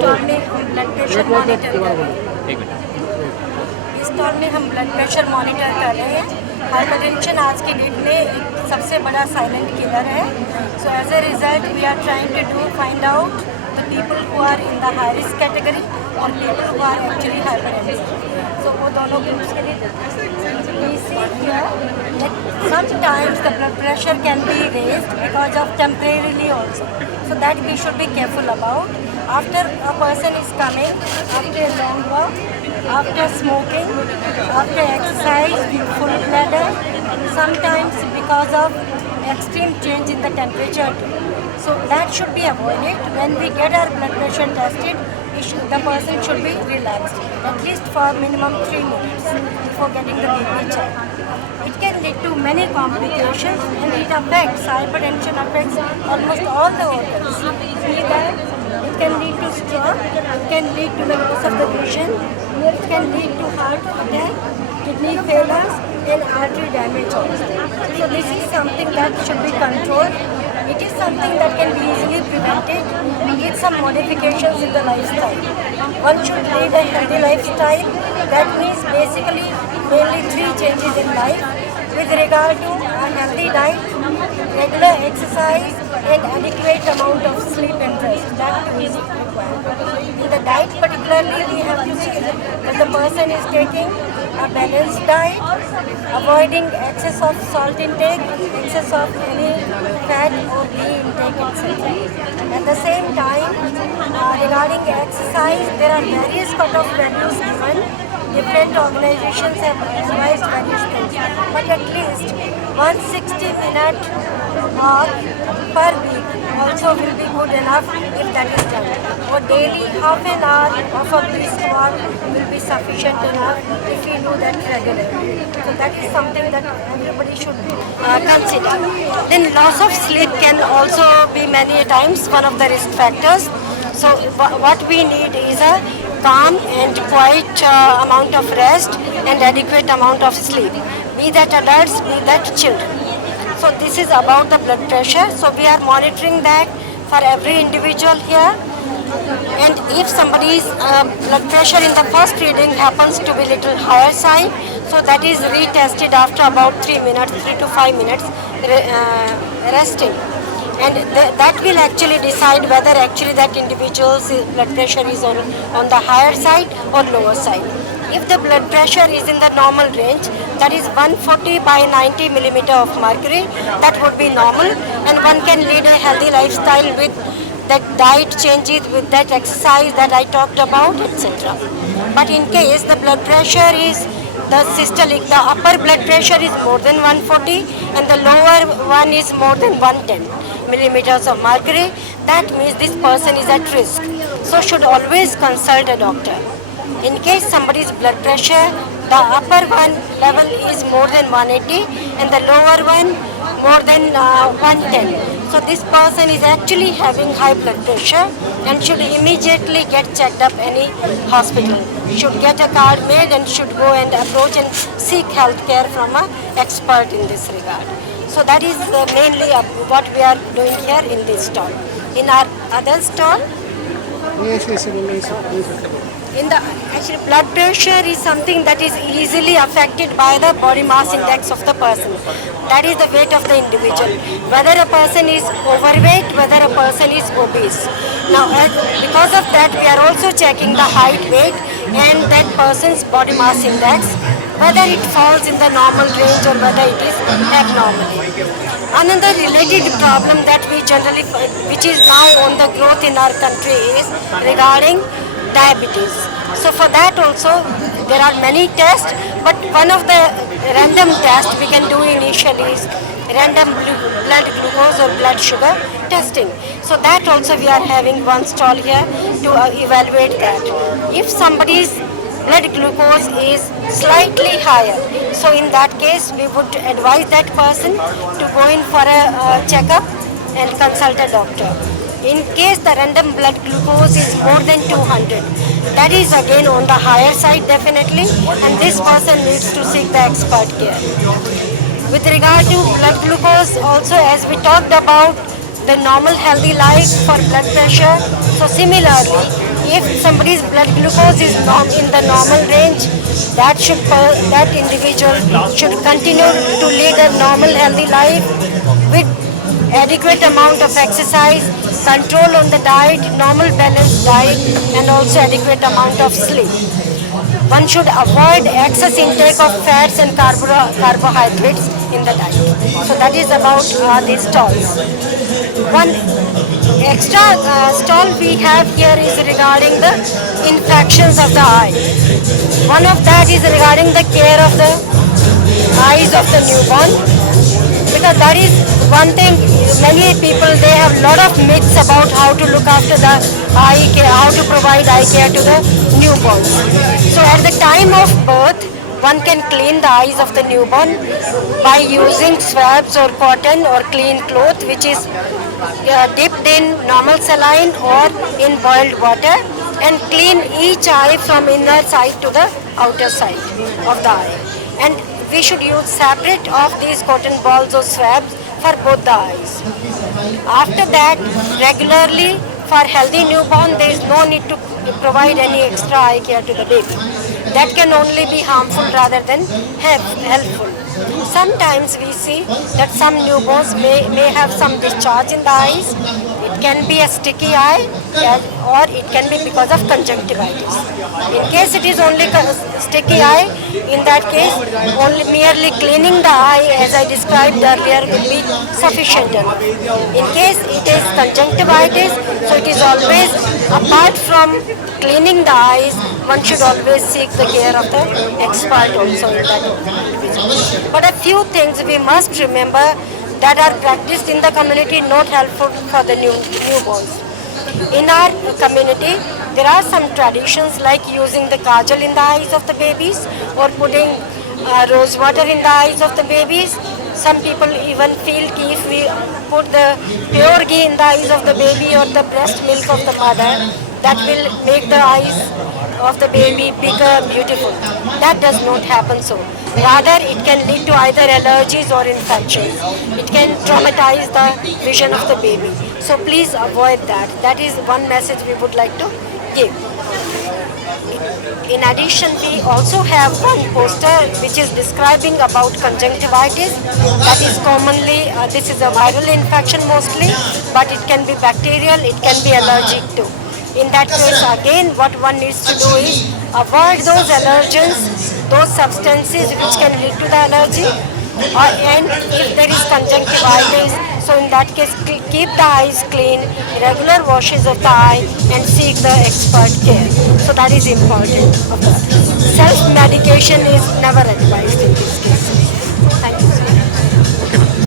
Stall में हम blood pressure monitor कर रहे हैं। एक मिनट। इस स्टॉल में हम ब्लड प्रेशर मॉनिटर कर रहे हैं। हाइपरटेंशन आज की डेट में एक सबसे बड़ा साइलेंट किलर है। So as a result we are trying to find out the people who are in the high risk category और people who are actually hypertensive. So वो दोनों ग्रुप्स के लिए we see here that sometimes the blood pressure can be raised because of temporarily also. So that we should be careful about. After a person is coming, after a long walk, after smoking, after exercise with full bladder, sometimes because of extreme change in the temperature too. So that should be avoided. When we get our blood pressure tested, the person should be relaxed, at least for minimum 3 minutes before getting the BP check. It can lead to many complications and it affects, hypertension affects almost all the organs. See that? It can lead to stroke, it can lead to the loss of the vision, it can lead to heart attack, kidney failures and artery damage also. So this is something that should be controlled. It is something that can be easily prevented with some modifications in the lifestyle. One should lead a healthy lifestyle. That means basically mainly 3 changes in life with regard to a healthy diet, regular exercise and adequate amount of sleep and rest. That too is required. In the diet particularly we have to see that the person is taking a balanced diet, avoiding excess of salt intake, excess of any fat or ghee intake, etc. At the same time, regarding exercise, there are various cut-off values given. Different organizations have advised various things, but at least 160-minute walk per week also will be good enough if that is done. Or daily half an hour of a brisk walk will be sufficient enough if we do that regularly. So that is something that everybody should consider. Then loss of sleep can also be many times one of the risk factors. So what we need is a calm and quiet amount of rest and adequate amount of sleep, be that adults, be that children. So this is about the blood pressure. So we are monitoring that for every individual here. And if somebody's blood pressure in the first reading happens to be little higher side, so that is retested after about 3 minutes, 3 to 5 minutes resting. And that will actually decide whether actually that individual's blood pressure is on the higher side or lower side. If the blood pressure is in the normal range, that is 140 by 90 millimeter of mercury, that would be normal, and one can lead a healthy lifestyle with that diet changes, with that exercise that I talked about, etc. But in case the blood pressure is the systolic, the upper blood pressure is more than 140 and the lower one is more than 110 millimeters of mercury, that means this person is at risk. So should always consult a doctor. In case somebody's blood pressure, the upper one level is more than 180 and the lower one more than 110. So this person is actually having high blood pressure and should immediately get checked up any hospital. Should get a card made and should go and approach and seek health care from an expert in this regard. So that is mainly what we are doing here in this stall. In our other stall, in the actually blood pressure is something that is easily affected by the body mass index of the person. That is the weight of the individual. Whether a person is overweight, whether a person is obese. Now, because of that, we are also checking the height, weight, and that person's body mass index, whether it falls in the normal range or whether it is abnormally. Another related problem that we generally, which is now on the growth in our country, is regarding diabetes. So for that also there are many tests, but one of the random tests we can do initially is random blood glucose or blood sugar testing. So that also we are having one stall here to evaluate that. If somebody's blood glucose is slightly higher, so in that case we would advise that person to go in for a checkup and consult a doctor. In case the random blood glucose is more than 200, that is again on the higher side definitely, and this person needs to seek the expert care. With regard to blood glucose also, as we talked about the normal healthy life for blood pressure, so similarly if somebody's blood glucose is in the normal range, that individual should continue to lead a normal healthy life with adequate amount of exercise, control on the diet, normal balanced diet, and also adequate amount of sleep. One should avoid excess intake of fats and carbohydrates in the diet. So that is about these stalls. One extra stall we have here is regarding the infections of the eye. One of that is regarding the care of the eyes of the newborn, because that is one thing. Many people, they have a lot of myths about how to look after the eye care, how to provide eye care to the newborns. So at the time of birth, one can clean the eyes of the newborn by using swabs or cotton or clean cloth which is dipped in normal saline or in boiled water, and clean each eye from inner side to the outer side of the eye. And we should use separate of these cotton balls or swabs for both the eyes. After that, regularly for healthy newborn, there is no need to provide any extra eye care to the baby. That can only be harmful rather than helpful. Sometimes we see that some newborns may have some discharge in the eyes. It can be a sticky eye, or it can be because of conjunctivitis. In case it is only sticky eye, in that case only merely cleaning the eye as I described earlier will be sufficient enough. In case it is conjunctivitis, so it is always, apart from cleaning the eyes, one should always seek the care of the expert also in that individual. But a few things we must remember that are practiced in the community, not helpful for the newborns. In our community, there are some traditions like using the kajal in the eyes of the babies, or putting rose water in the eyes of the babies. Some people even feel if we put the pure ghee in the eyes of the baby or the breast milk of the mother, that will make the eyes of the baby bigger, beautiful. That does not happen so. Rather, it can lead to either allergies or infections. It can traumatize the vision of the baby. So please avoid that. That is one message we would like to give. In addition, we also have one poster which is describing about conjunctivitis. That is commonly, this is a viral infection mostly, but it can be bacterial, it can be allergic too. In that case, again, what one needs to do is avoid those allergens, those substances which can lead to the allergy. And if there is conjunctivitis, so in that case, keep the eyes clean, regular washes of the eye, and seek the expert care. So that is important. Self-medication is never advised in this case.